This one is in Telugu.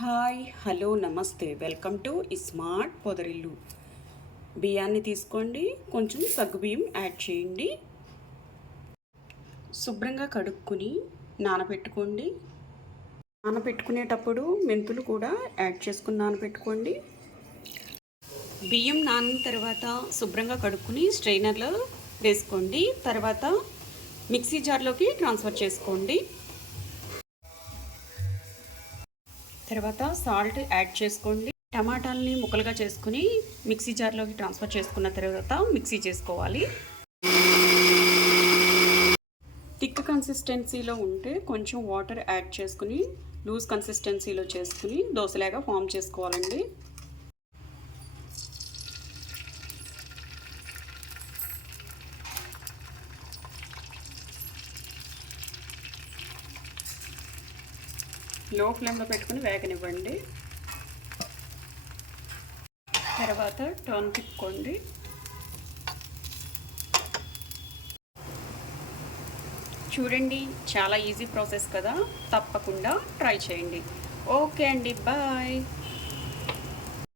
హాయ్ హలో నమస్తే. Welcome to smart పొదరిల్లు. బియ్యాన్ని తీసుకోండి కొంచెం సగ్గుబియ్యం యాడ్ చేయండి. శుభ్రంగా కడుక్కుని నానబెట్టుకోండి నానబెట్టుకునేటప్పుడు మెంతులు కూడా యాడ్ చేసుకుని నానబెట్టుకోండి బియ్యం నానిన తర్వాత శుభ్రంగా కడుక్కుని స్ట్రైనర్లో వేసుకోండి. తర్వాత మిక్సీ జార్లోకి ట్రాన్స్ఫర్ చేసుకోండి. తర్వాత సాల్ట్ యాడ్ చేసుకోండి. టమాటాలని ముక్కలుగా చేసుకుని మిక్సీ జార్లోకి ట్రాన్స్ఫర్ చేసుకున్న తర్వాత మిక్సీ చేసుకోవాలి. థిక్ కన్సిస్టెన్సీలో ఉంటే కొంచెం వాటర్ యాడ్ చేసుకుని లూజ్ కన్సిస్టెన్సీలో చేసుకుని దోశలాగా ఫామ్ చేసుకోవాలండి. లో ఫ్లేమ్లో పెట్టుకుని వేగనివ్వండి. తర్వాత టర్న్ తిప్పుకోండి. చూడండి చాలా ఈజీ ప్రాసెస్ కదా. తప్పకుండా ట్రై చేయండి. ఓకే అండి బాయ్.